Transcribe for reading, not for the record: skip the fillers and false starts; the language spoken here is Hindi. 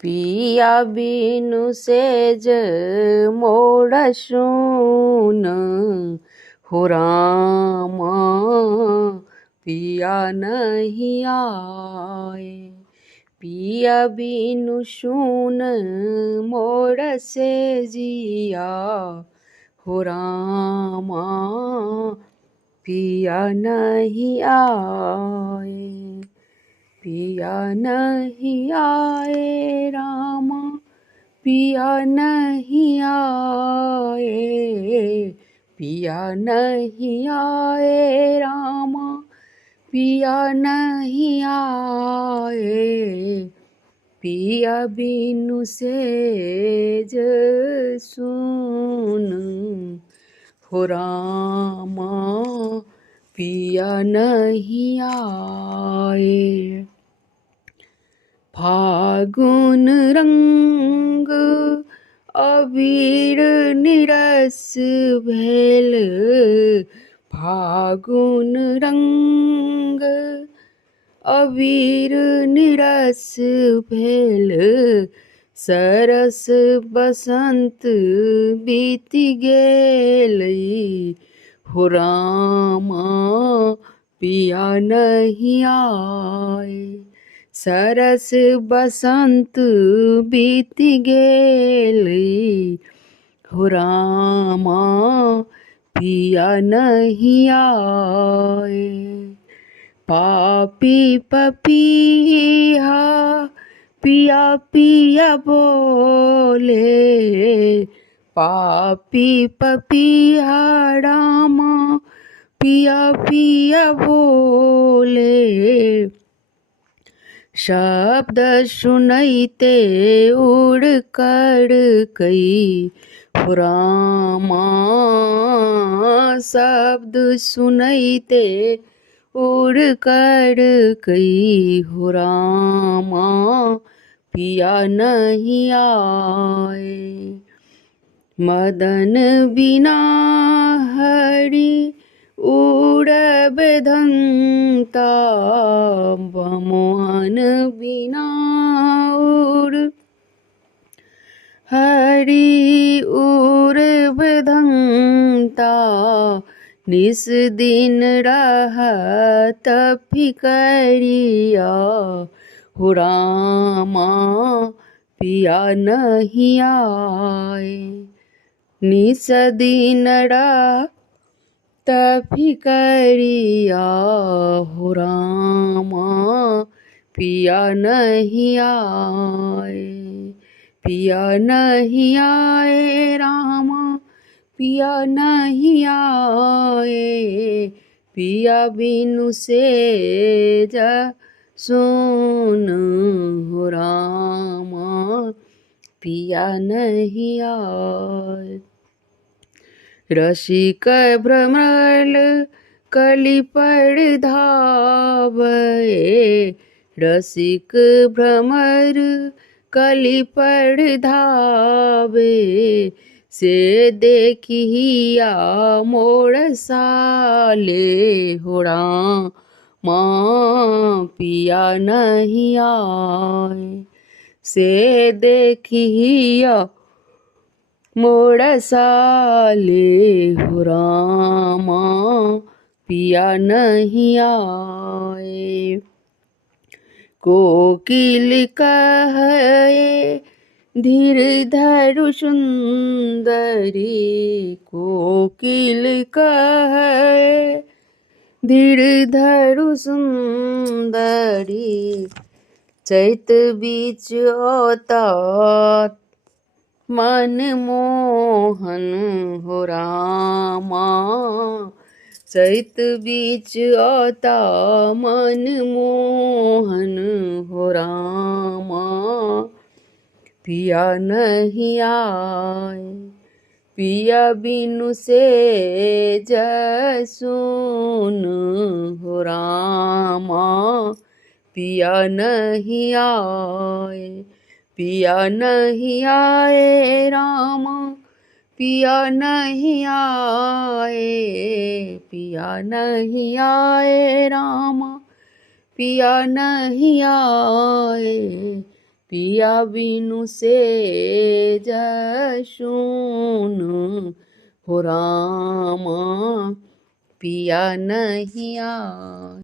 पिया बिनु सेज मोर सून हो रामा पिया नहीं आए। पिया बिनु सून मोर से जिया हो रामा पिया नहीं आए। पिया नहीं आए रामा पिया नहीं आए। पिया नहीं आए रामा पिया नहीं आए। पिया बिनु सेज सून हो रामा पिया नहीं आए। फागुन रंग अबीर निरस भेल। फागुन रंग अबीर निरस भेल। सरस बसंत बीत गेल हो रामा पिया नहीं आए। सरस बसंत बीत गेल हो रामा पिया नहीं आए। पापी पपीहा पिया पिया बोले। पापी पपीहा रामा पिया पिया बोले। शब्द सुनैते उड़ कर कई हो रामा। शब्द सुनैते उड़ कर कई हो रामा पिया नहीं आए। मदन बिना हरि उड़ब धंता। मोहन बिना उड़ हरि उड़ब धंता। निस दिन रहत फिकरिया हो रामा पिया नहीं आए। निस दिन रहत फिकरिया हो रामा पिया नहीं आए। पिया नहीं आए रामा पिया नहीं आए। पिया बिनु सेज सून हो रामा पिया नहीं आए। रसिक भ्रमर कलि पर धावै। रसिक भ्रमर कलि पर धावे। से देखिया मोर साले हो रामा पिया नहीं आए। से देखिया मोर साले हो रामा पिया नहीं आए। कोकिल कहे धीर धरु सुंदरी। कोकिल कहे धीर धरु सुंदरी। चैत बीच होता मन मोहन हो रामा। चैत बीच आता मन मोहन हो रामा पिया नहीं आए। पिया बिनु सेज सून हो रामा पिया नहीं आए। पिया नहीं आए रामा पिया नहीं आए। पिया नहीं आए रामा पिया नहीं आए। पिया बिनु से जसून हो रामा, पिया नहीं आ